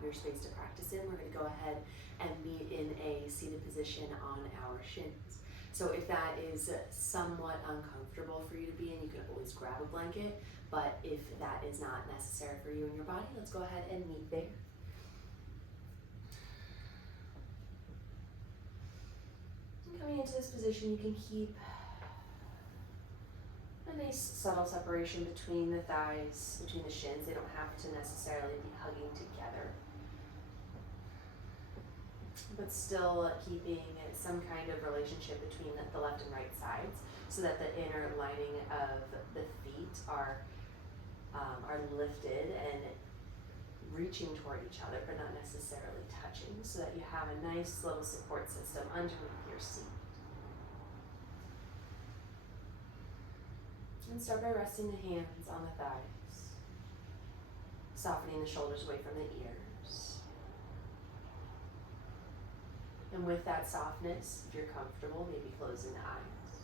have your space to practice in, we're going to go ahead and meet in a seated position on our shins. So if that is somewhat uncomfortable for you to be in, you can always grab a blanket, but if that is not necessary for you and your body, let's go ahead and meet there. And coming into this position, you can keep a nice subtle separation between the thighs, between the shins. They don't have to necessarily be hugging together, but still keeping some kind of relationship between the left and right sides, so that the inner lining of the feet are lifted and reaching toward each other, but not necessarily touching, so that you have a nice little support system underneath your seat. And start by resting the hands on the thighs, softening the shoulders away from the ears. And with that softness, if you're comfortable, maybe closing the eyes.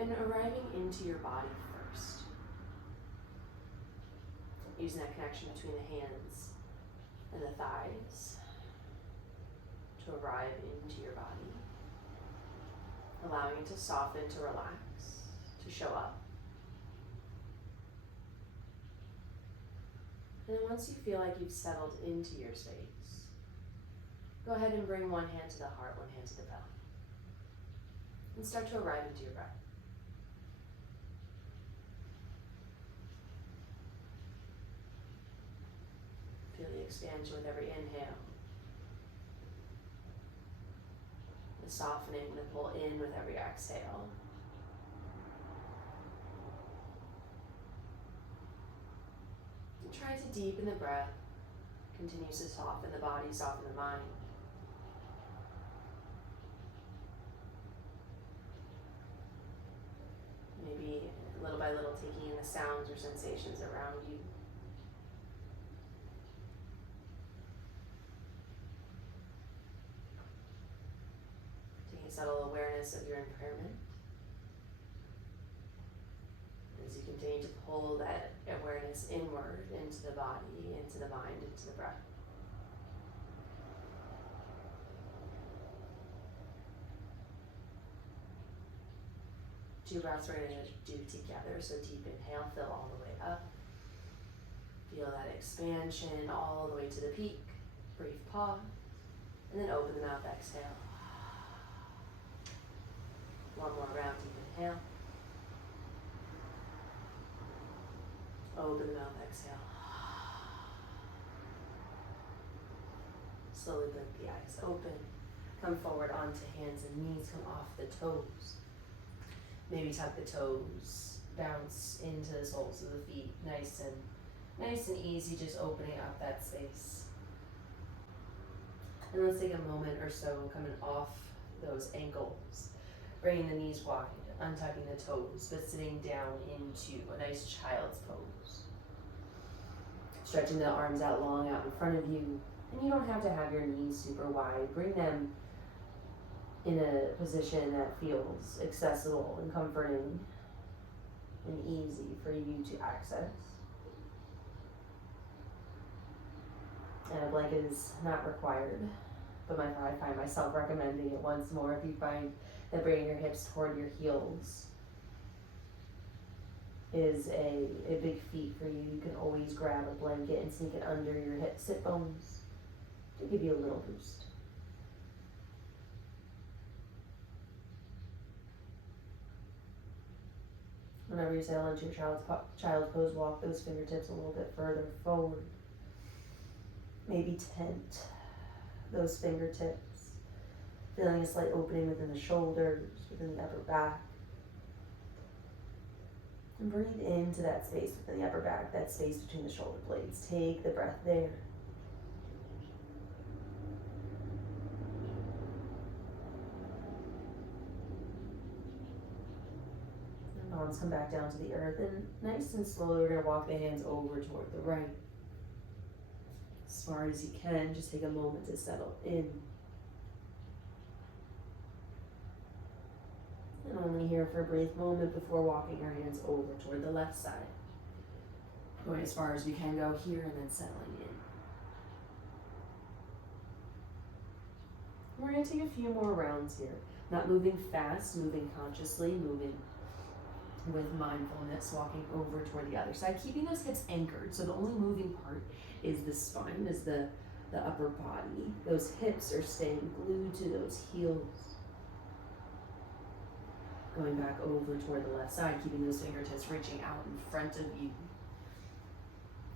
And arriving into your body first. Using that connection between the hands and the thighs to arrive into your body. Allowing it to soften, to relax, to show up. And then once you feel like you've settled into your space, go ahead and bring one hand to the heart, one hand to the belly. And start to arrive into your breath. Feel the expansion with every inhale. The softening, the pull in with every exhale. And try to deepen the breath. Continues to soften the body, soften the mind. Maybe little by little taking in the sounds or sensations around you. Taking subtle awareness of your impairment. As you continue to pull that awareness inward into the body, into the mind, into the breath. Two breaths we're going to do together. So deep inhale, fill all the way up. Feel that expansion all the way to the peak. Brief pause. And then open the mouth, exhale. One more round, deep inhale. Open the mouth, exhale. Slowly blink the eyes open. Come forward onto hands and knees. Come off the toes. Maybe tuck the toes. Bounce into the soles of the feet. Nice and easy, just opening up that space. And let's take a moment or so coming off those ankles. Bringing the knees wide, untucking the toes, but sitting down into a nice child's pose. Stretching the arms out long out in front of you. And you don't have to have your knees super wide. Bring them in a position that feels accessible and comforting and easy for you to access. And a blanket is not required, but I find myself recommending it once more if you find that bringing your hips toward your heels is a big feat for you. You can always grab a blanket and sneak it under your sit bones to give you a little boost. Whenever you settle into your child's pose, walk those fingertips a little bit further forward. Maybe tent those fingertips, feeling a slight opening within the shoulders, within the upper back. And breathe into that space within the upper back, that space between the shoulder blades. Take the breath there. And arms come back down to the earth, and nice and slowly we're going to walk the hands over toward the right. As far as you can, just take a moment to settle in. And only here for a brief moment before walking your hands over toward the left side. Going as far as we can go here and then settling in. We're going to take a few more rounds here. Not moving fast, moving consciously, moving with mindfulness, walking over toward the other side, keeping those hips anchored. So the only moving part is the spine, is the upper body. Those hips are staying glued to those heels. Going back over toward the left side, keeping those fingertips reaching out in front of you.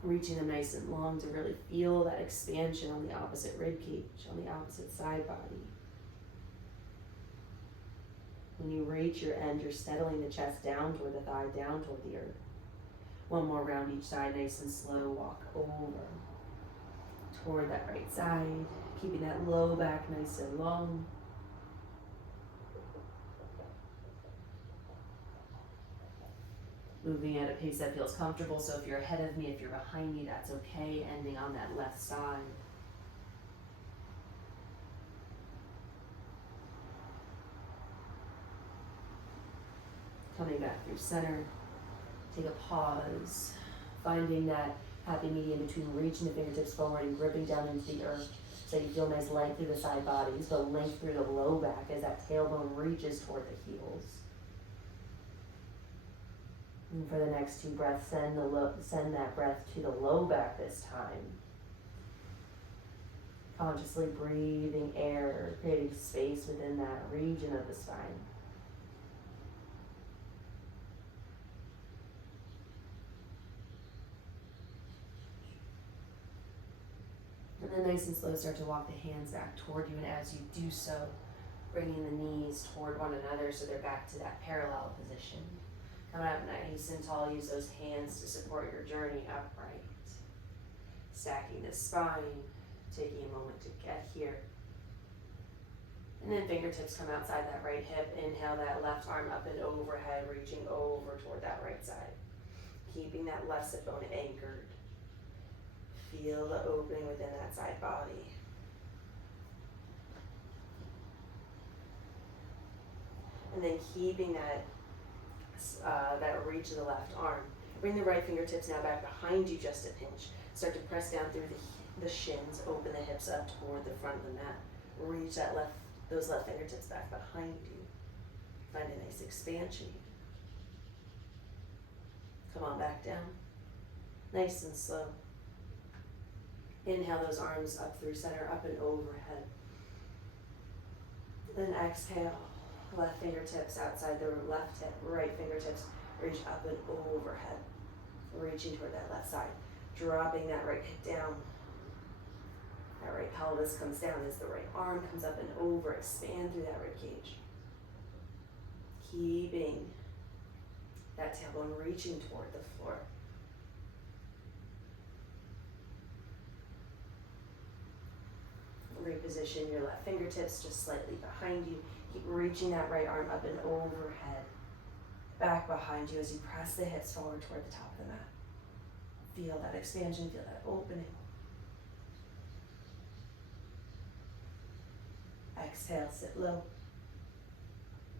Reaching them nice and long to really feel that expansion on the opposite rib cage, on the opposite side body. When you reach your end, you're settling the chest down toward the thigh, down toward the earth. One more round each side, nice and slow. Walk over toward that right side, keeping that low back nice and long. Moving at a pace that feels comfortable, so if you're ahead of me, if you're behind me, that's okay. Ending on that left side. Coming back through center. Take a pause, finding that happy medium between reaching the fingertips forward and gripping down into the earth so you feel nice length through the side bodies, but length through the low back as that tailbone reaches toward the heels. And for the next 2 breaths, send that breath to the low back this time. Consciously breathing air, creating space within that region of the spine. And then nice and slow, start to walk the hands back toward you, and as you do so, bringing the knees toward one another so they're back to that parallel position. Come up nice and tall, use those hands to support your journey upright. Stacking the spine, taking a moment to get here. And then fingertips come outside that right hip. Inhale that left arm up and overhead, reaching over toward that right side. Keeping that left sit bone anchored. Feel the opening within that side body. And then keeping that reach of the left arm. Bring the right fingertips now back behind you just a pinch. Start to press down through the shins, open the hips up toward the front of the mat. Reach those left fingertips back behind you. Find a nice expansion. Come on back down. Nice and slow. Inhale those arms up through center, up and overhead. Then exhale. Left fingertips outside the left hip, right fingertips reach up and overhead, reaching toward that left side, dropping that right hip down. That right pelvis comes down as the right arm comes up and over, expand through that rib cage. Keeping that tailbone reaching toward the floor. Reposition your left fingertips just slightly behind you. Keep reaching that right arm up and overhead. Back behind you as you press the hips forward toward the top of the mat. Feel that expansion, feel that opening. Exhale, sit low.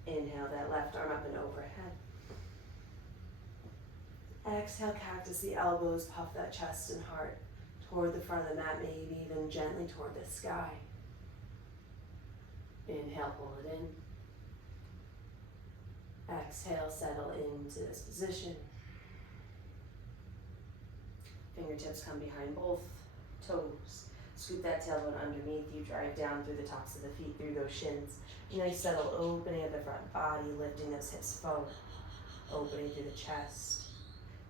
Inhale that left arm up and overhead. Exhale, cactus the elbows, puff that chest and heart toward the front of the mat, maybe even gently toward the sky. Inhale, pull it in. Exhale, settle into this position. Fingertips come behind both toes. Scoop that tailbone underneath you, drive down through the tops of the feet, through those shins. Nice subtle opening of the front body, lifting those hips forward. Opening through the chest.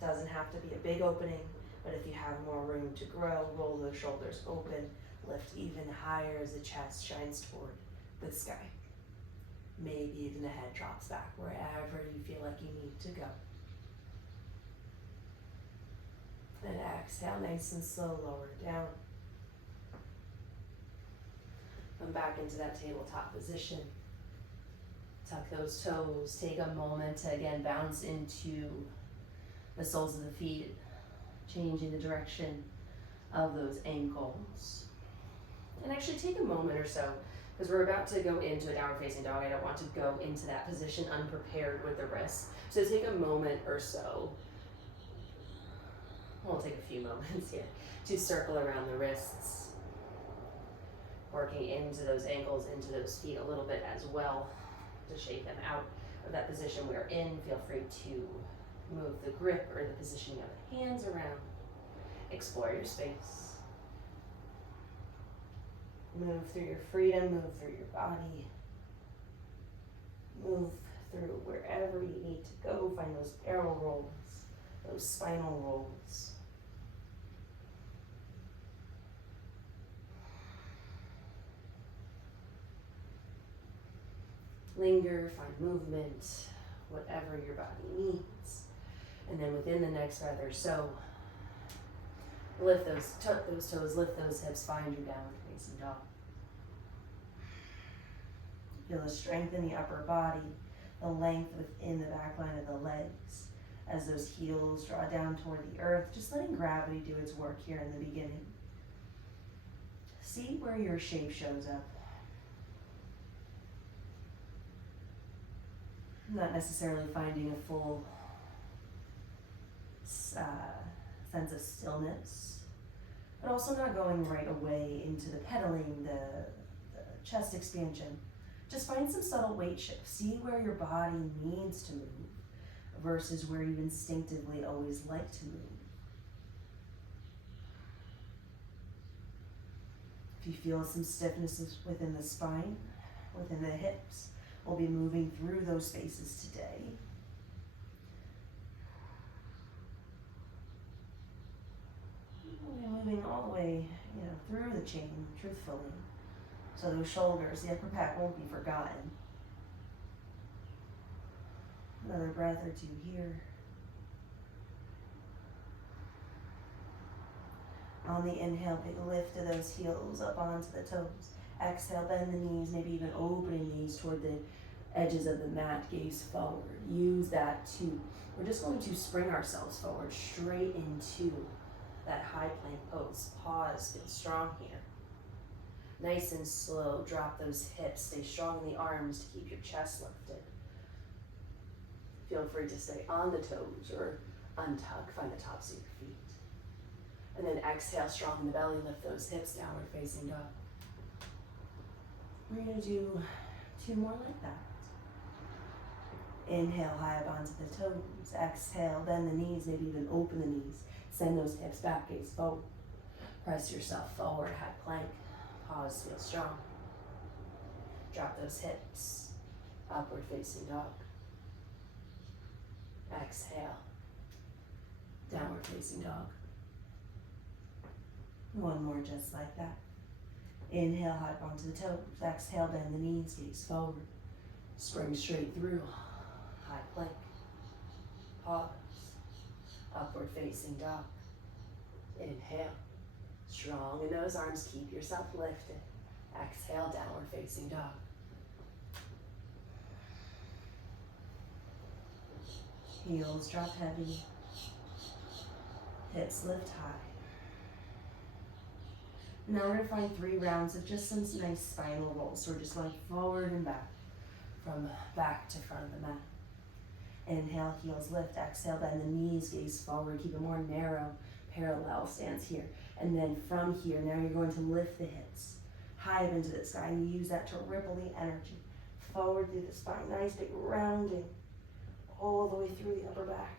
Doesn't have to be a big opening, but if you have more room to grow, roll those shoulders open. Lift even higher as the chest shines toward the sky. Maybe even the head drops back wherever you feel like you need to go. Then exhale, nice and slow, lower down. Come back into that tabletop position. Tuck those toes. Take a moment to again bounce into the soles of the feet, changing the direction of those ankles. And actually take a moment or so, because we're about to go into a downward facing dog. I don't want to go into that position unprepared with the wrists. So take a moment or so We'll take a few moments here to circle around the wrists, working into those ankles, into those feet a little bit as well to shake them out of that position we're in. Feel free to move the grip or the positioning of the hands around. Explore your space. Move through your freedom, move through your body. Move through wherever you need to go. Find those barrel rolls, those spinal rolls. Linger, find movement, whatever your body needs. And then within the next breath or so, lift those toes, lift those hips, find your downward facing dog. Feel the strength in the upper body, the length within the back line of the legs as those heels draw down toward the earth, just letting gravity do its work here in the beginning. See where your shape shows up. Not necessarily finding a full sense of stillness, but also not going right away into the pedaling, the chest expansion. Just find some subtle weight shift. See where your body needs to move versus where you instinctively always like to move. If you feel some stiffness within the spine, within the hips, we'll be moving through those spaces today. We'll be moving all the way, through the chain, truthfully. So those shoulders, the upper back won't be forgotten. Another breath or two here. On the inhale, big lift of those heels up onto the toes. Exhale, bend the knees, maybe even opening knees toward the edges of the mat, gaze forward. Use that we're just going to spring ourselves forward straight into that high plank pose. Pause, feel strong here. Nice and slow, drop those hips, stay strong in the arms to keep your chest lifted. Feel free to stay on the toes or untuck, find the tops of your feet. And then exhale, strong in the belly, lift those hips, downward facing dog. We're gonna do 2 more like that. Inhale, high up onto the toes. Exhale, bend the knees, maybe even open the knees. Send those hips back, gaze forward. Press yourself forward, high plank. Pause, feel strong. Drop those hips, upward facing dog. Exhale, downward facing dog. 1 more just like that. Inhale, high up onto the toes. Exhale, bend the knees, gaze forward. Spring straight through, high plank. Pause, upward facing dog. Inhale, strong in those arms, keep yourself lifted. Exhale, downward facing dog. Heels drop heavy, hips lift high. Now we're going to find 3 rounds of just some nice spinal rolls. So we're just going forward and back, from back to front of the mat. Inhale, heels lift. Exhale, bend the knees, gaze forward. Keep a more narrow, parallel stance here. And then from here, now you're going to lift the hips high up into the sky and use that to ripple the energy forward through the spine. Nice big rounding all the way through the upper back.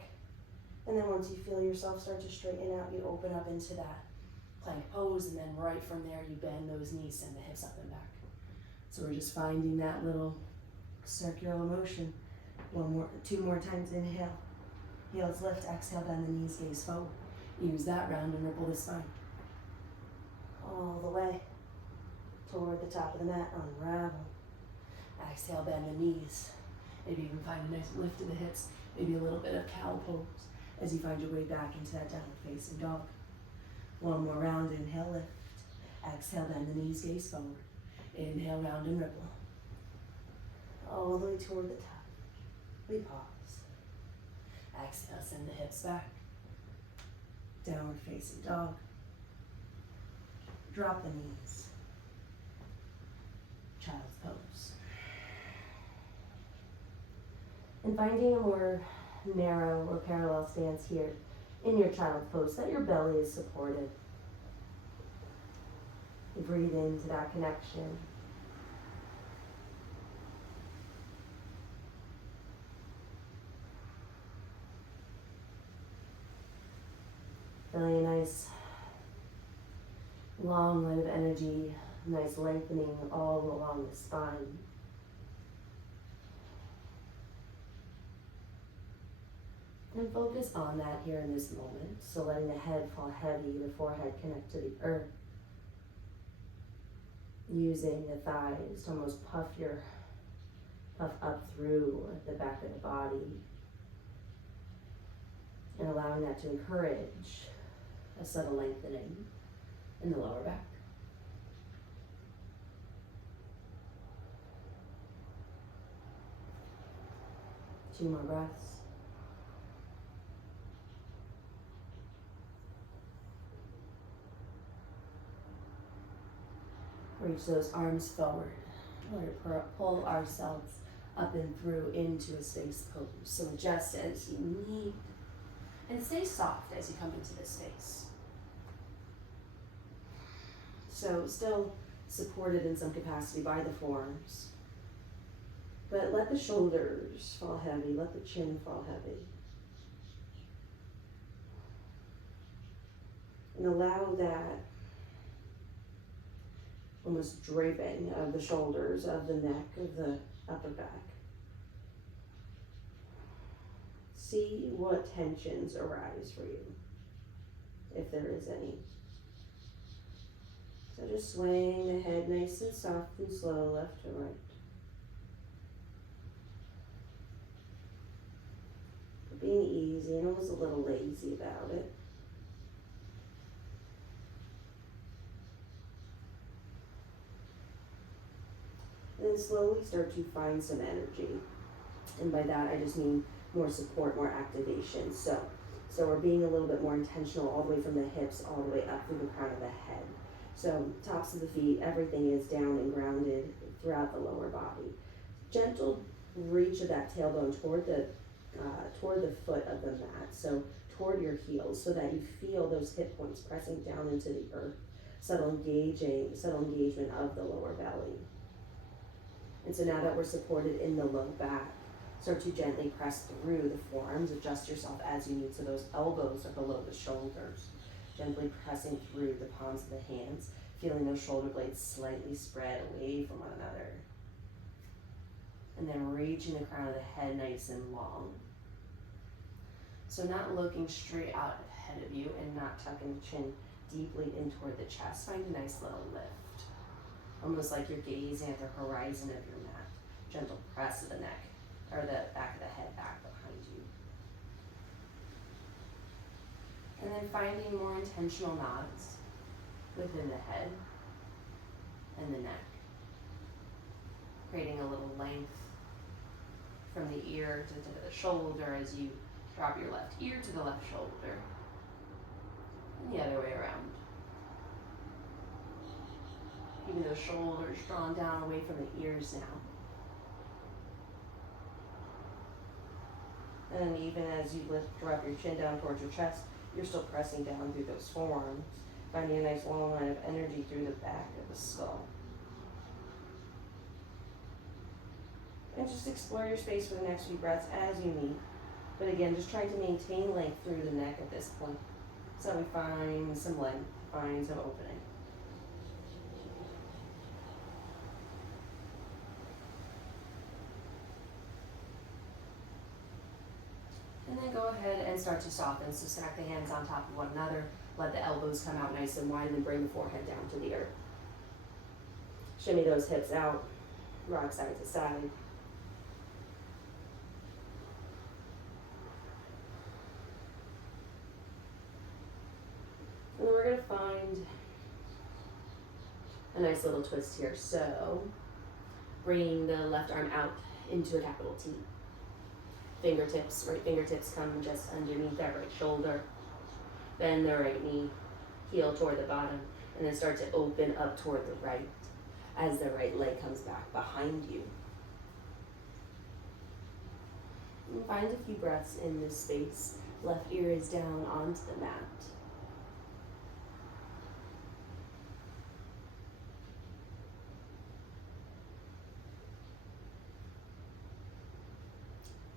And then once you feel yourself start to straighten out, you open up into that plank pose, and then right from there you bend those knees, send the hips up and back. So we're just finding that little circular motion. 2 more times. Inhale, heels lift. Exhale, bend the knees, gaze forward. Use that round and ripple the spine all the way toward the top of the mat. Unravel. Exhale, bend the knees. Maybe even find a nice lift of the hips. Maybe a little bit of cow pose as you find your way back into that downward facing dog. 1 more round. Inhale, lift. Exhale, bend the knees, gaze forward. Inhale, round and ripple. All the way toward the top. We pause. Exhale, send the hips back. Downward facing dog. Drop the knees. Child's pose. And finding a more narrow or parallel stance here, In your child's pose, that your belly is supported. You breathe into that connection. Feeling a nice long line of energy, nice lengthening all along the spine. And focus on that here in this moment. So letting the head fall heavy, the forehead connect to the earth. Using the thighs to almost puff up through the back of the body. And allowing that to encourage a subtle lengthening in the lower back. Two more breaths. Reach those arms forward. We're pull ourselves up and through into a space pose. So adjust as you need. And stay soft as you come into this space. So still supported in some capacity by the forearms. But let the shoulders fall heavy. Let the chin fall heavy. And allow that almost draping of the shoulders, of the neck, of the upper back. See what tensions arise for you, if there is any. So just swaying the head nice and soft and slow, left to right. But being easy and almost a little lazy about it. And then slowly start to find some energy. And by that I just mean more support, more activation. So we're being a little bit more intentional all the way from the hips, all the way up through the crown of the head. So tops of the feet, everything is down and grounded throughout the lower body. Gentle reach of that tailbone toward the foot of the mat. So toward your heels, so that you feel those hip points pressing down into the earth. Subtle engagement of the lower belly. And so now that we're supported in the low back, start to gently press through the forearms. Adjust yourself as you need so those elbows are below the shoulders. Gently pressing through the palms of the hands, feeling those shoulder blades slightly spread away from one another. And then reaching the crown of the head nice and long. So not looking straight out ahead of you and not tucking the chin deeply in toward the chest. Find a nice little lift. Almost like you're gazing at the horizon of your mat. Gentle press of the neck, or the back of the head back behind you. And then finding more intentional nods within the head and the neck. Creating a little length from the ear to the shoulder as you drop your left ear to the left shoulder. And the other way around. Keeping those shoulders drawn down away from the ears now. And even as you drop your chin down towards your chest, you're still pressing down through those forearms, finding a nice long line of energy through the back of the skull. And just explore your space for the next few breaths as you need. But again, just trying to maintain length through the neck at this point. So we find some length, find some opening. And then go ahead and start to soften. So stack the hands on top of one another. Let the elbows come out nice and wide and then bring the forehead down to the earth. Shimmy those hips out. Rock side to side. And then we're going to find a nice little twist here. So bringing the left arm out into a capital T. Fingertips, right fingertips come just underneath that right shoulder. Bend the right knee, heel toward the bottom, and then start to open up toward the right as the right leg comes back behind you. And find a few breaths in this space, Left ear is down onto the mat.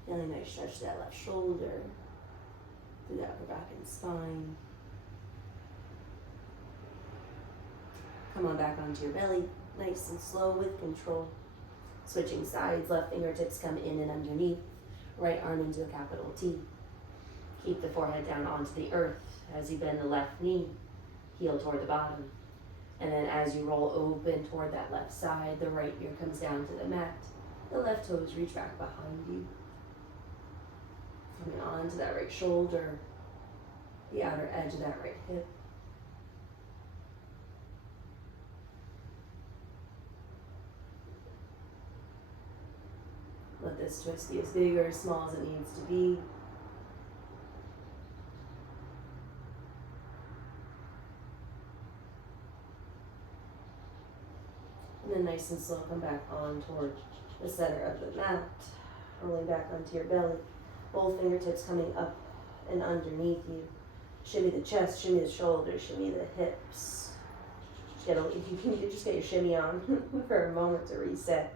Feeling nice stretch to that left shoulder, through the upper back and spine. Come on back onto your belly, nice and slow with control. Switching sides, left fingertips come in and underneath, right arm into a capital T. Keep the forehead down onto the earth as you bend the left knee, heel toward the bottom. And then as you roll open toward that left side, the right ear comes down to the mat. The left toes reach back behind you. Coming on to that right shoulder, the outer edge of that right hip. Let this twist be as big or as small as it needs to be. And then nice and slow, come back on toward the center of the mat, rolling back onto your belly. Both fingertips coming up and underneath you. Shimmy the chest, shimmy the shoulders, shimmy the hips. If you can just get your shimmy on for a moment to reset.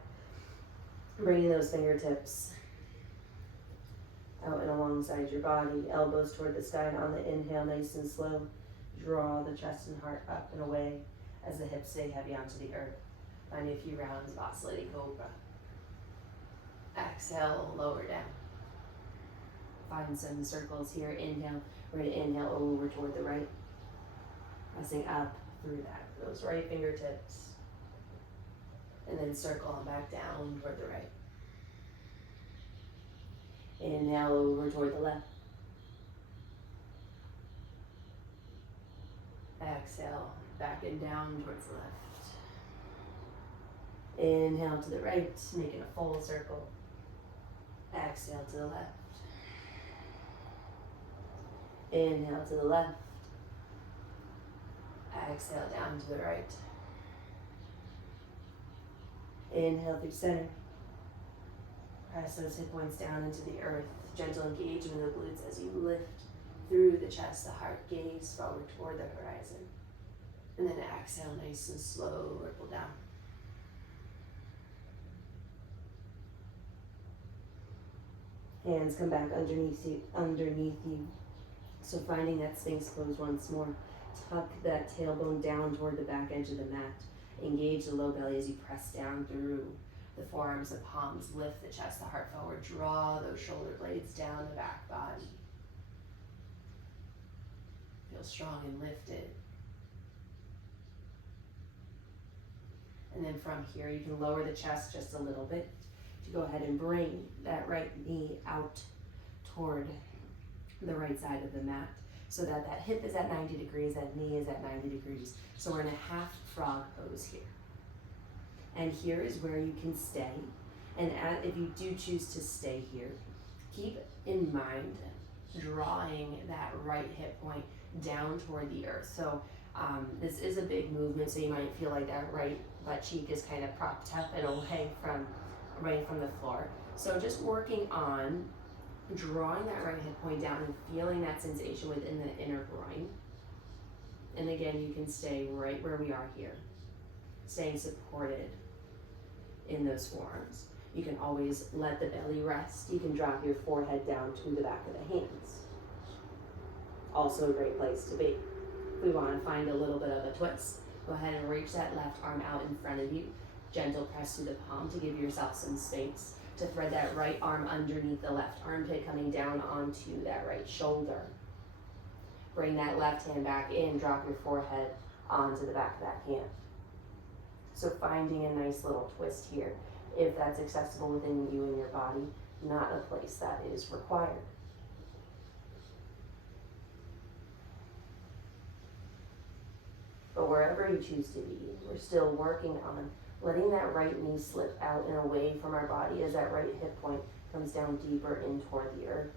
Bringing those fingertips out and alongside your body, elbows toward the sky, and on the inhale, nice and slow, draw the chest and heart up and away as the hips stay heavy onto the earth. Find a few rounds of oscillating cobra. Exhale, lower down. Find some circles here. Inhale, we're going to inhale over toward the right. Pressing up through those right fingertips. And then circle on back down toward the right. Inhale over toward the left. Exhale, back and down towards the left. Inhale to the right, making a full circle. Exhale to the left. Inhale to the left. Exhale down to the right. Inhale through center. Press those hip points down into the earth. Gentle engagement of the glutes as you lift through the chest, the heart, gaze forward toward the horizon. And then exhale, nice and slow, ripple down. Hands come back underneath you. So finding that Sphinx pose once more. Tuck that tailbone down toward the back edge of the mat. Engage the low belly as you press down through the forearms, the palms. Lift the chest, the heart forward. Draw those shoulder blades down the back body. Feel strong and lifted. And then from here, you can lower the chest just a little bit to go ahead and bring that right knee out toward the right side of the mat so that that hip is at 90 degrees, that knee is at 90 degrees. So we're in a half frog pose here. And here is where you can stay. And if you do choose to stay here, keep in mind drawing that right hip point down toward the earth. So this is a big movement, so you might feel like that right butt cheek is kind of propped up and away from the floor. So just working on drawing that right hip point down and feeling that sensation within the inner groin. And again, you can stay right where we are here, staying supported in those forearms. You can always let the belly rest. You can drop your forehead down to the back of the hands. Also a great place to be. If we want to find a little bit of a twist, go ahead and reach that left arm out in front of you. Gentle press through the palm to give yourself some space to thread that right arm underneath the left armpit, coming down onto that right shoulder. Bring that left hand back in, drop your forehead onto the back of that hand. So finding a nice little twist here, if that's accessible within you and your body, not a place that is required. But wherever you choose to be, we're still working on letting that right knee slip out and away from our body as that right hip point comes down deeper in toward the earth.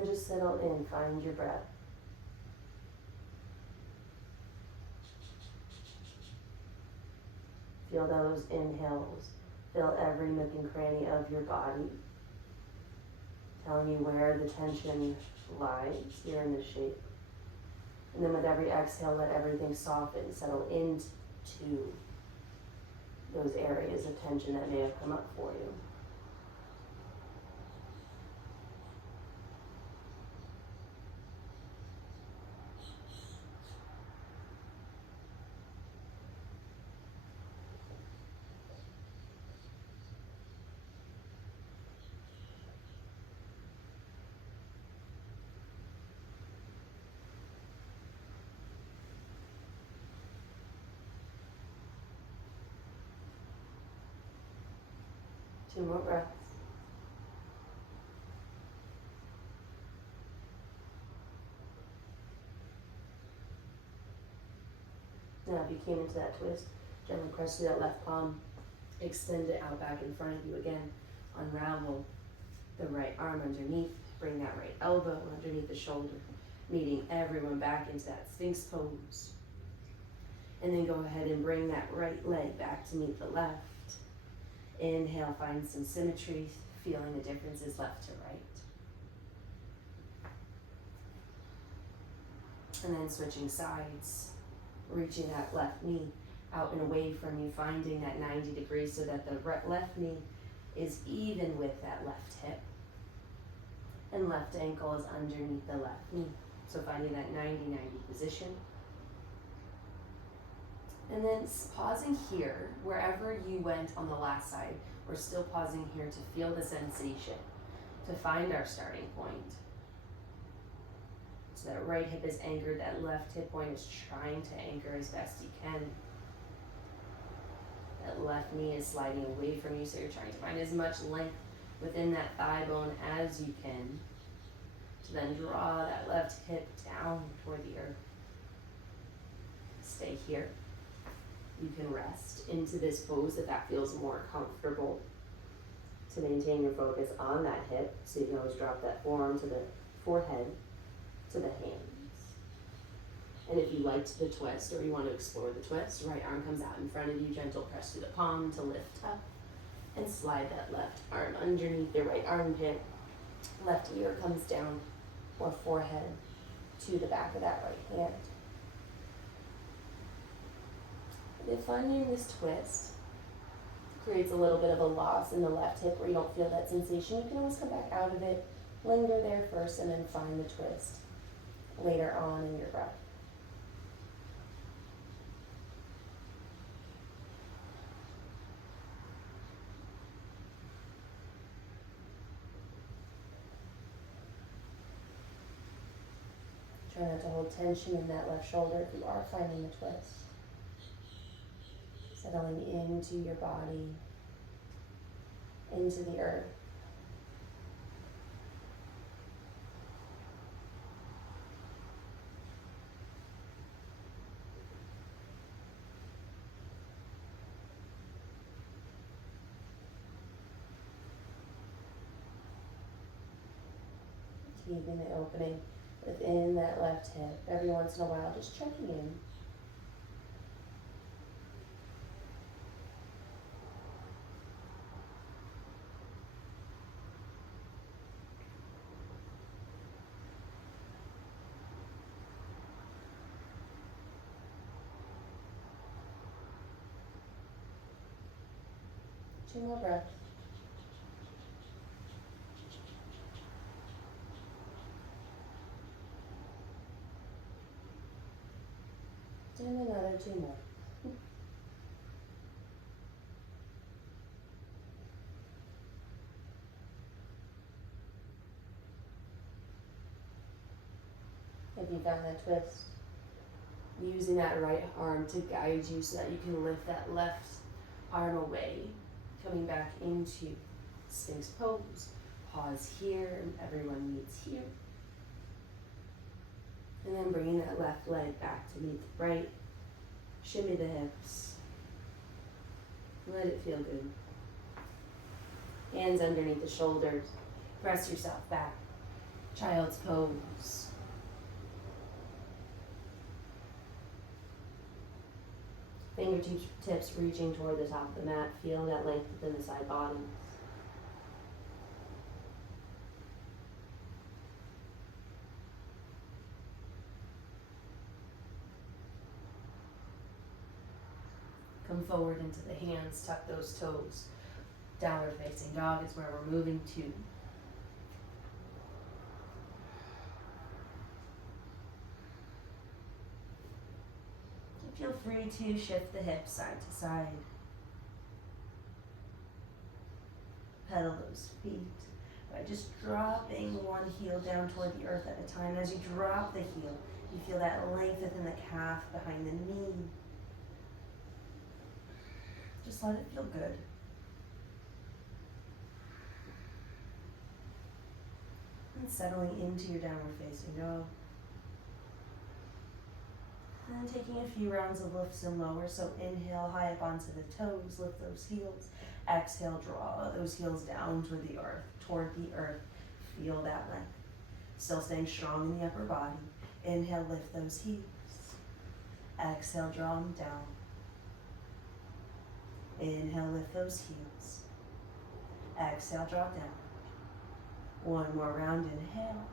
And just settle in, find your breath. Feel those inhales. Feel every nook and cranny of your body, telling you where the tension lies here in the shape. And then with every exhale, let everything soften, settle into those areas of tension that may have come up for you. Two more breaths. Now if you came into that twist, gently press through that left palm, extend it out back in front of you again, unravel the right arm underneath, bring that right elbow underneath the shoulder, meeting everyone back into that Sphinx pose. And then go ahead and bring that right leg back to meet the left. Inhale, find some symmetry, feeling the differences left to right. And then switching sides, reaching that left knee out and away from you, finding that 90 degrees so that the left knee is even with that left hip. And left ankle is underneath the left knee. So finding that 90-90 position. And then pausing here, wherever you went on the last side, we're still pausing here to feel the sensation, to find our starting point. So that right hip is anchored, that left hip point is trying to anchor as best you can. That left knee is sliding away from you, so you're trying to find as much length within that thigh bone as you can. To then draw that left hip down toward the earth. Stay here. You can rest into this pose if that feels more comfortable. To maintain your focus on that hip, so you can always drop that forearm to the forehead, to the hands. And if you liked the twist or you want to explore the twist, right arm comes out in front of you, gentle press through the palm to lift up, and slide that left arm underneath the right armpit. Left ear comes down, or forehead, to the back of that right hand. If finding this twist creates a little bit of a loss in the left hip where you don't feel that sensation, you can always come back out of it, linger there first, and then find the twist later on in your breath. Try not to hold tension in that left shoulder if you are finding the twist. Settling into your body, into the earth. Keeping the opening within that left hip. Every once in a while, just checking in. Two more breaths. And another two more. If you found that twist, using that right arm to guide you so that you can lift that left arm away, coming back into Sphinx pose. Pause here, and everyone meets here. And then bringing that left leg back to meet the right. Shimmy the hips. Let it feel good. Hands underneath the shoulders. Press yourself back. Child's pose. Fingertips reaching toward the top of the mat. Feel that length within the side bodies. Come forward into the hands, tuck those toes. Downward facing dog is where we're moving to. Feel free to shift the hips side to side. Pedal those feet by just dropping one heel down toward the earth at a time. As you drop the heel, you feel that length within the calf behind the knee. Just let it feel good. And settling into your downward facing dog. And then taking a few rounds of lifts and lowers. So inhale high up onto the toes, lift those heels. Exhale, draw those heels down toward the earth. Feel that length. Still staying strong in the upper body. Inhale, lift those heels. Exhale, draw them down. Inhale, lift those heels. Exhale, draw down. One more round, inhale.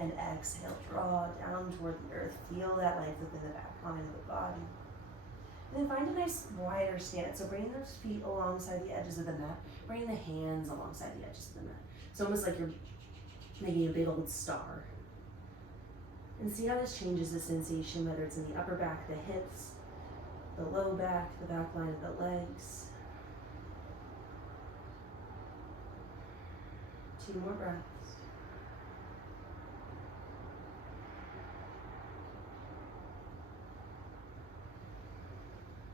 And exhale, draw down toward the earth. Feel that length within the back line of the body. And then find a nice wider stance. So bring those feet alongside the edges of the mat. Bring the hands alongside the edges of the mat. It's almost like you're making a big old star. And see how this changes the sensation, whether it's in the upper back, the hips, the low back, the back line of the legs. 2 more breaths.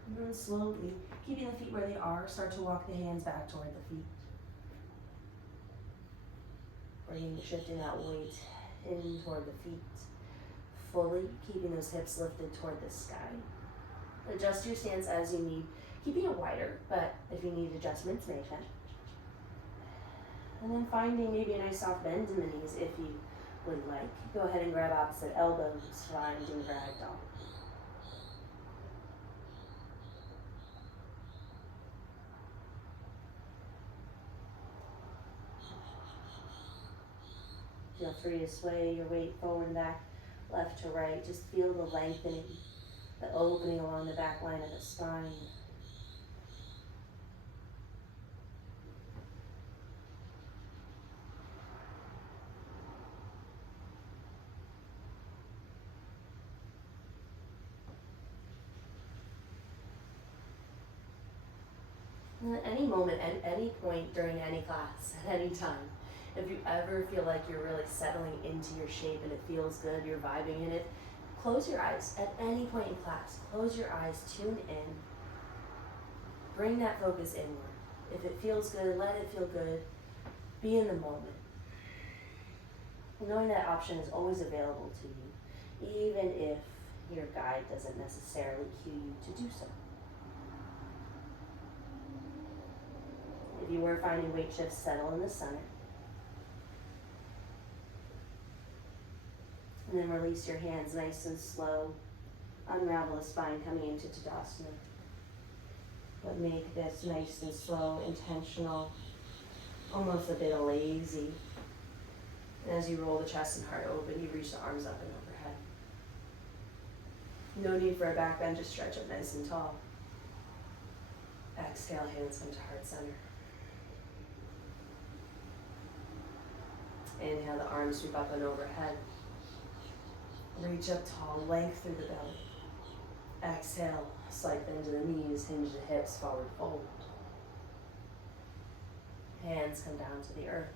And then slowly, keeping the feet where they are, start to walk the hands back toward the feet. Shifting that weight in toward the feet. Fully keeping those hips lifted toward the sky. Adjust your stance as you need, keeping it wider, but if you need adjustments, make them. And then finding maybe a nice soft bend in the knees if you would like. Go ahead and grab opposite elbows, finding ragdoll. Feel free to sway your weight forward and back, left to right. Just feel the lengthening, the opening along the back line of the spine. And at any moment, at any point during any class, at any time, if you ever feel like you're really settling into your shape and it feels good, you're vibing in it, close your eyes at any point in class. Close your eyes, tune in, bring that focus inward. If it feels good, let it feel good. Be in the moment. Knowing that option is always available to you, even if your guide doesn't necessarily cue you to do so. If you were finding weight shifts, settle in the center. And then release your hands nice and slow. Unravel the spine coming into Tadasana. But make this nice and slow, intentional, almost a bit lazy. And as you roll the chest and heart open, you reach the arms up and overhead. No need for a back bend, just stretch up nice and tall. Exhale, hands come to heart center. Inhale, the arms sweep up and overhead. Reach up tall, length through the belly. Exhale, slight bend to the knees, hinge the hips, forward fold. Hands come down to the earth.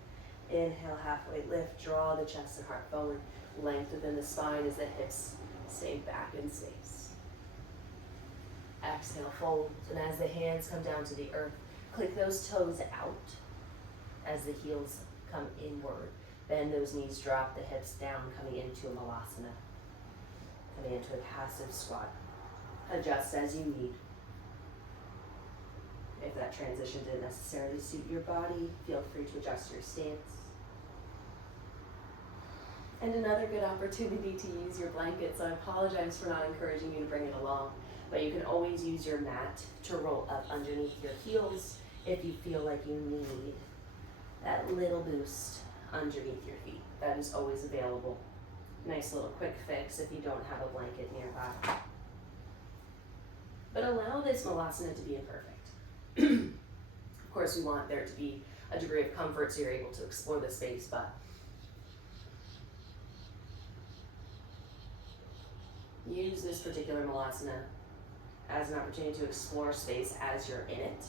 Inhale, halfway lift, draw the chest and heart forward. Length within the spine as the hips stay back in space. Exhale, fold. And as the hands come down to the earth, click those toes out as the heels come inward. Bend those knees, drop the hips down, coming into a malasana. Coming into a passive squat. Adjust as you need. If that transition didn't necessarily suit your body, feel free to adjust your stance. And another good opportunity to use your blanket, so I apologize for not encouraging you to bring it along, but you can always use your mat to roll up underneath your heels if you feel like you need that little boost underneath your feet. That is always available. Nice little quick fix if you don't have a blanket nearby. But allow this malasana to be imperfect. Of course, we want there to be a degree of comfort so you're able to explore the space, but use this particular malasana as an opportunity to explore space as you're in it.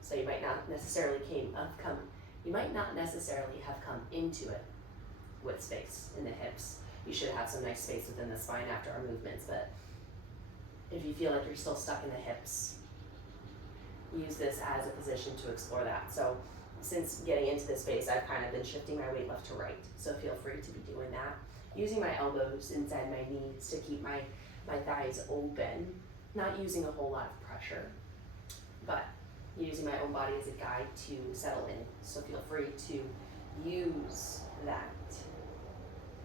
So you might not necessarily have come into it with space in the hips. You should have some nice space within the spine after our movements, but if you feel like you're still stuck in the hips, use this as a position to explore that. So since getting into this space, I've kind of been shifting my weight left to right. So feel free to be doing that. Using my elbows inside my knees to keep my thighs open, not using a whole lot of pressure, but using my own body as a guide to settle in. So feel free to use that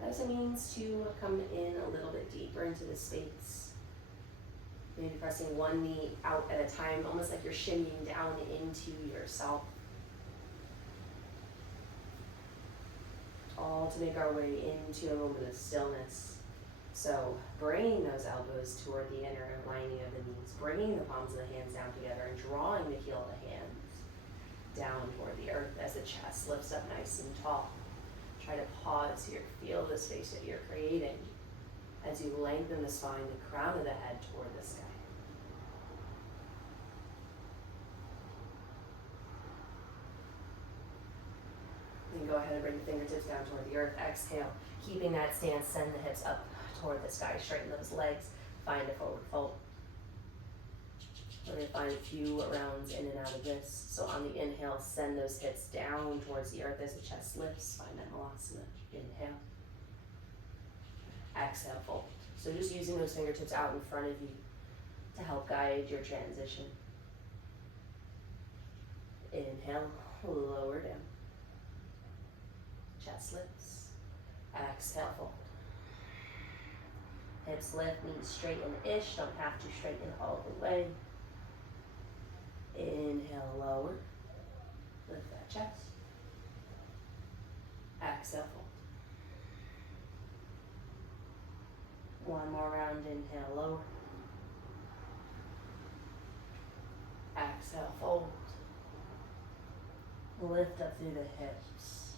as a means to come in a little bit deeper into the space. Maybe pressing one knee out at a time, almost like you're shimmying down into yourself. All to make our way into a moment of stillness. So bringing those elbows toward the inner lining of the knees, bringing the palms of the hands down together and drawing the heel of the hands down toward the earth as the chest lifts up nice and tall. Try to pause here, feel the space that you're creating as you lengthen the spine, the crown of the head toward the sky. Then go ahead and bring the fingertips down toward the earth. Exhale, keeping that stance, send the hips up toward the sky. Straighten those legs, find a forward fold. We're going to find a few rounds in and out of this. So on the inhale, send those hips down towards the earth as the chest lifts. Find that malasana. Inhale. Exhale, fold. So just using those fingertips out in front of you to help guide your transition. Inhale, lower down. Chest lifts. Exhale, fold. Hips lift, knees straighten-ish. Don't have to straighten all the way. Inhale, lower. Lift that chest. Exhale, fold. One more round, inhale, lower. Exhale, fold. Lift up through the hips.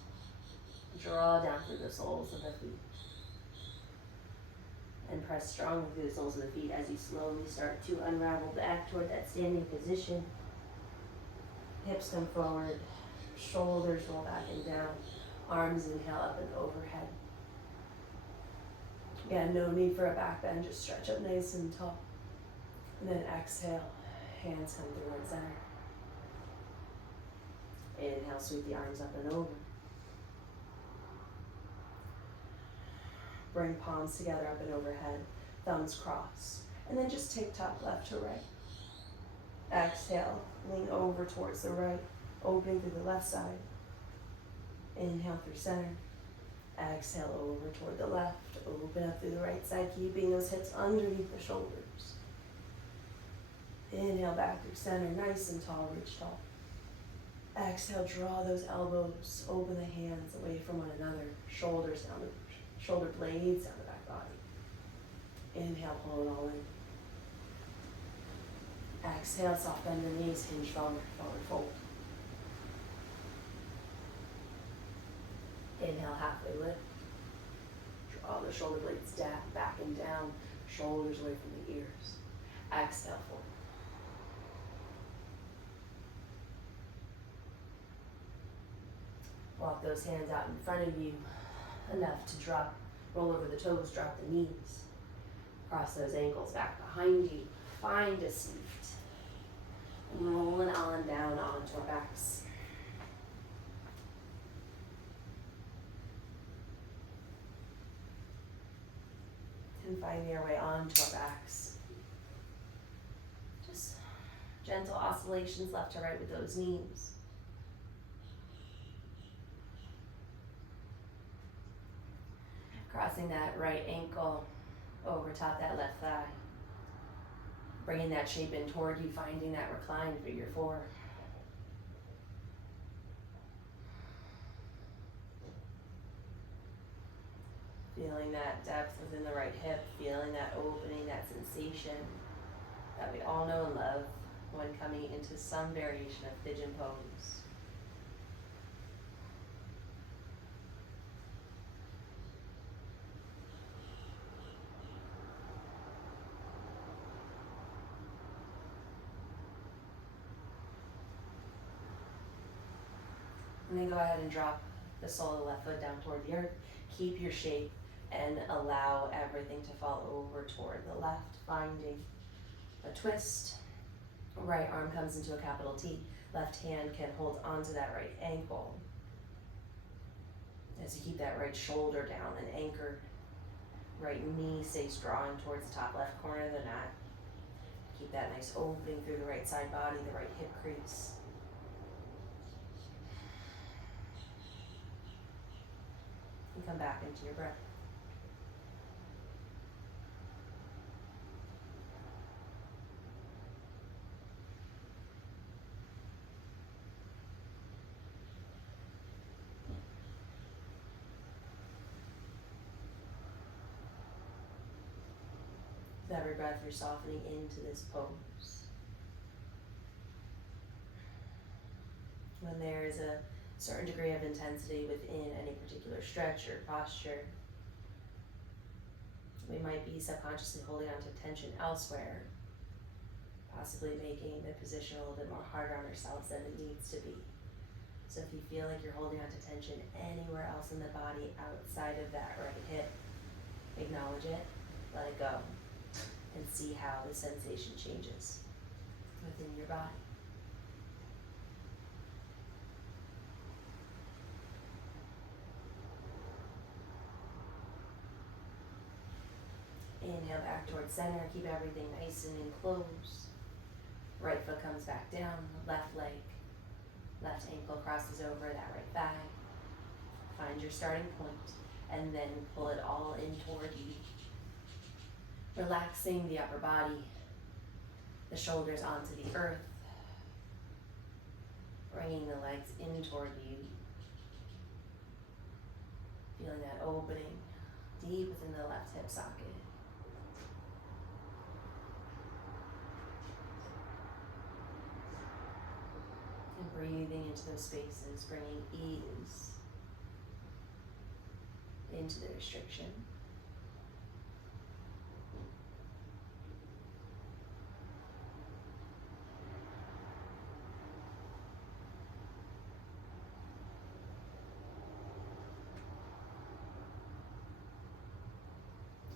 Draw down through the soles of the feet. And press strongly through the soles of the feet as you slowly start to unravel back toward that standing position. Hips come forward, shoulders roll back and down, arms inhale up and overhead. Again, no need for a back bend, just stretch up nice and tall. And then exhale, hands come through and center. Inhale, sweep the arms up and over. Bring palms together up and overhead, thumbs cross. And then just take top left to right. Exhale, lean over towards the right, open through the left side. Inhale through center. Exhale over toward the left, open up through the right side, keeping those hips underneath the shoulders. Inhale back through center, nice and tall, reach tall. Exhale, draw those elbows, open the hands away from one another, shoulders down the shoulder blades down the back body. Inhale, pull it all in. Exhale, soft bend the knees, hinge forward, forward fold. Inhale, halfway lift. Draw the shoulder blades down, back and down, shoulders away from the ears. Exhale, fold. Walk those hands out in front of you, enough to drop, roll over the toes, drop the knees. Cross those ankles back behind you. Find a seat. Rolling on down onto our backs. And finding our way onto our backs. Just gentle oscillations left to right with those knees. Crossing that right ankle over top that left thigh. Bringing that shape in toward you, finding that recline figure four. Feeling that depth within the right hip, feeling that opening, that sensation that we all know and love when coming into some variation of pigeon pose. And then go ahead and drop the sole of the left foot down toward the earth. Keep your shape and allow everything to fall over toward the left, finding a twist. Right arm comes into a capital T. Left hand can hold onto that right ankle as you keep that right shoulder down and anchored. Right knee stays drawing towards the top left corner of the mat. Keep that nice opening through the right side body, the right hip crease. And come back into your breath. With every breath, you're softening into this pose. When there is a certain degree of intensity within any particular stretch or posture, we might be subconsciously holding on to tension elsewhere, possibly making the position a little bit more harder on ourselves than it needs to be. So if you feel like you're holding on to tension anywhere else in the body outside of that right hip, acknowledge it, let it go, and see how the sensation changes within your body. Inhale back towards center, keep everything nice and enclosed. Right foot comes back down, left leg, left ankle crosses over that right thigh. Find your starting point and then pull it all in toward you. Relaxing the upper body, the shoulders onto the earth, bringing the legs in toward you. Feeling that opening deep within the left hip socket. And breathing into those spaces, bringing ease into the restriction.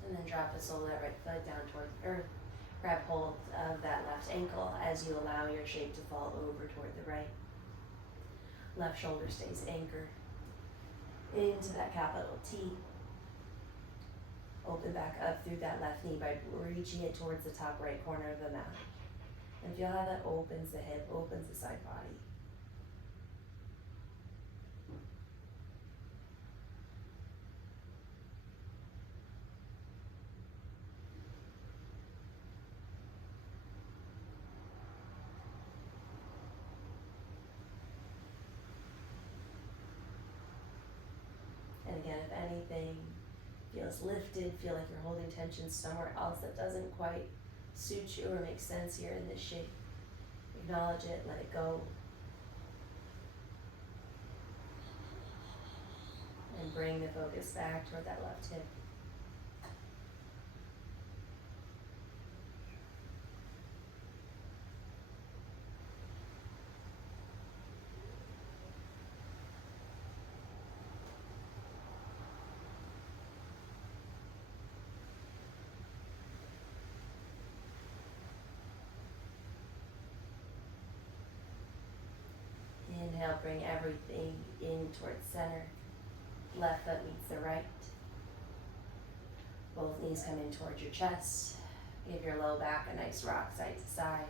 And then drop the sole of that right foot down toward the earth. Grab hold of that left ankle as you allow your shape to fall over toward the right. Left shoulder stays anchored into that capital T. Open back up through that left knee by reaching it towards the top right corner of the mat. And feel how that opens the hip, opens the side body. And again, if anything feels lifted, feel like you're holding tension somewhere else that doesn't quite suit you or make sense here in this shape, acknowledge it, let it go. And bring the focus back toward that left hip. Inhale, bring everything in towards center. Left foot meets the right. Both knees come in towards your chest. Give your low back a nice rock side to side.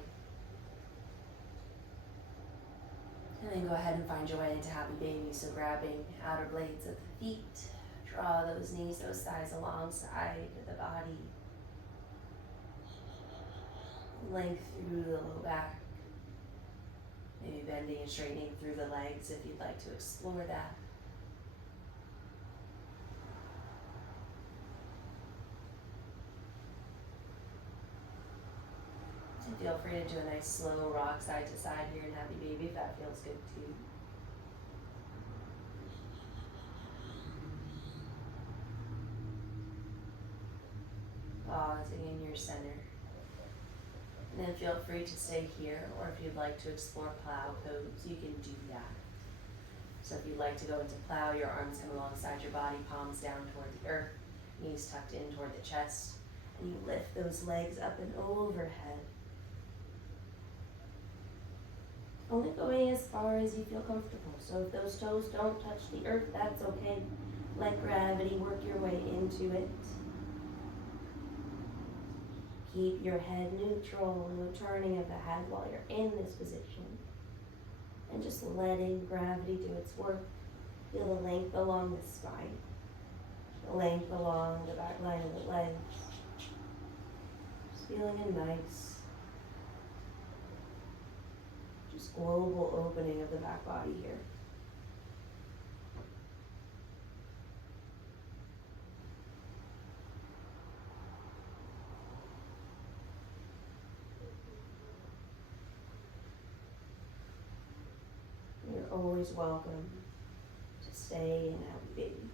And then go ahead and find your way into happy baby. So grabbing outer blades of the feet, Draw those knees, those thighs alongside the body. Length through the low back. Maybe bending and straightening through the legs if you'd like to explore that. And feel free to do a nice slow rock side to side here in Happy Baby if that feels good too. Pausing in your center. And then feel free to stay here, or if you'd like to explore plow pose, you can do that. So if you'd like to go into plow, your arms come alongside your body, palms down toward the earth, knees tucked in toward the chest, and you lift those legs up and overhead. Only going as far as you feel comfortable. So if those toes don't touch the earth, that's okay. Let gravity work your way into it. Keep your head neutral, no turning of the head while you're in this position. And just letting gravity do its work. Feel the length along the spine. The length along the back line of the legs. Just feeling a nice, just global opening of the back body here. You're always welcome to stay in Happy Baby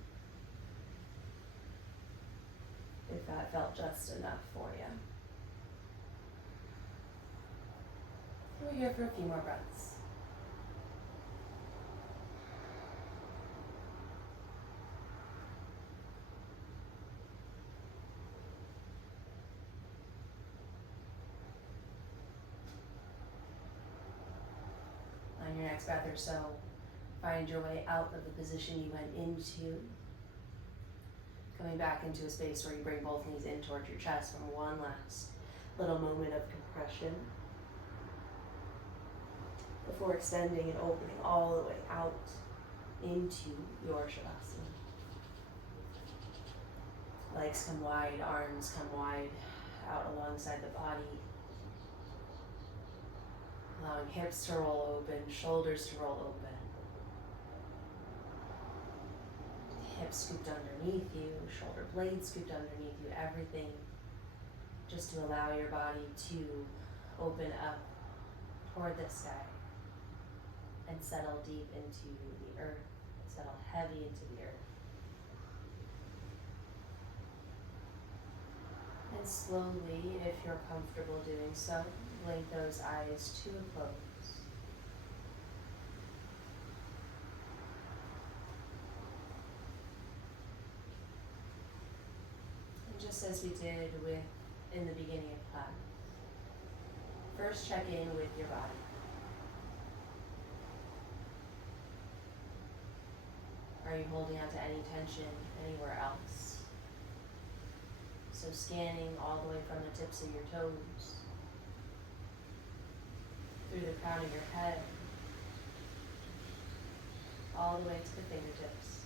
if that felt just enough for you. We're here for a few more breaths. On your next breath or so, find your way out of the position you went into. Coming back into a space where you bring both knees in towards your chest for one last little moment of compression. Before extending and opening all the way out into your Shavasana. Legs come wide, arms come wide, out alongside the body. Allowing hips to roll open, shoulders to roll open. Hips scooped underneath you, shoulder blades scooped underneath you, everything just to allow your body to open up toward the sky and settle deep into the earth, settle heavy into the earth. And slowly, if you're comfortable doing so, blink those eyes to a close. And just as we did in the beginning of class, first check in with your body. Are you holding on to any tension anywhere else? So scanning all the way from the tips of your toes, through the crown of your head, all the way to the fingertips.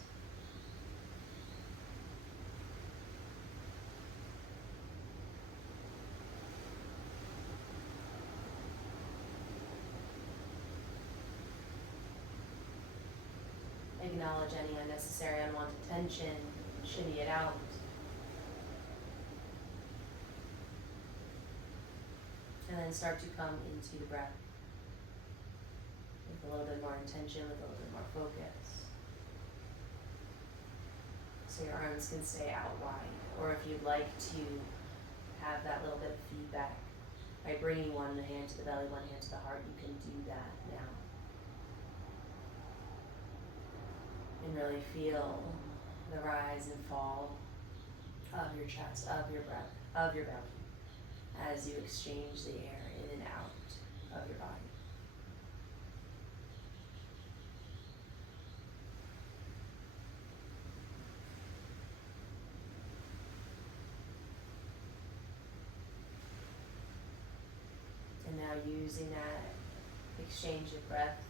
Acknowledge any unnecessary, unwanted tension, shimmy it out. And then start to come into the breath with a little bit more intention, with a little bit more focus. So your arms can stay out wide, or if you'd like to have that little bit of feedback by bringing one hand to the belly, one hand to the heart, you can do that now. And really feel the rise and fall of your chest, of your breath, of your belly, as you exchange the air in and out of your body. And now using that exchange of breath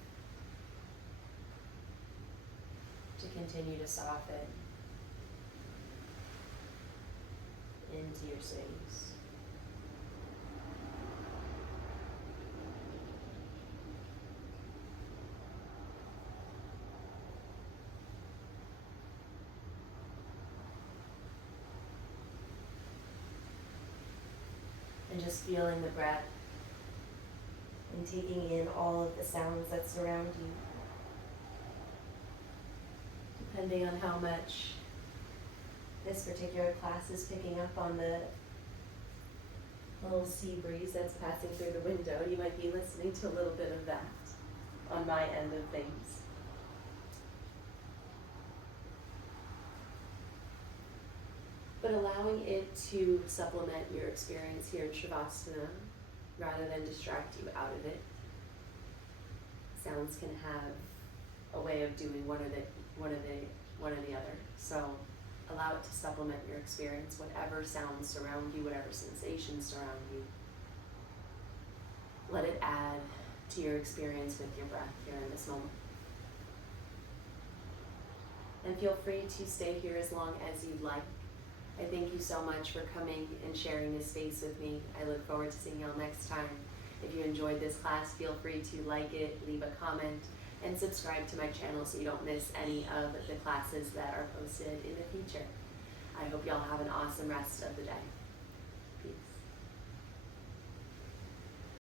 to continue to soften into your space. And just feeling the breath and taking in all of the sounds that surround you. Depending on how much this particular class is picking up on the little sea breeze that's passing through the window, you might be listening to a little bit of that on my end of things. But allowing it to supplement your experience here in Shavasana rather than distract you out of it. Sounds can have a way of doing one or the other. So allow it to supplement your experience, whatever sounds surround you, whatever sensations surround you. Let it add to your experience with your breath here in this moment. And feel free to stay here as long as you'd like. I thank you so much for coming and sharing this space with me. I look forward to seeing y'all next time. If you enjoyed this class, feel free to like it, leave a comment, and subscribe to my channel so you don't miss any of the classes that are posted in the future. I hope y'all have an awesome rest of the day.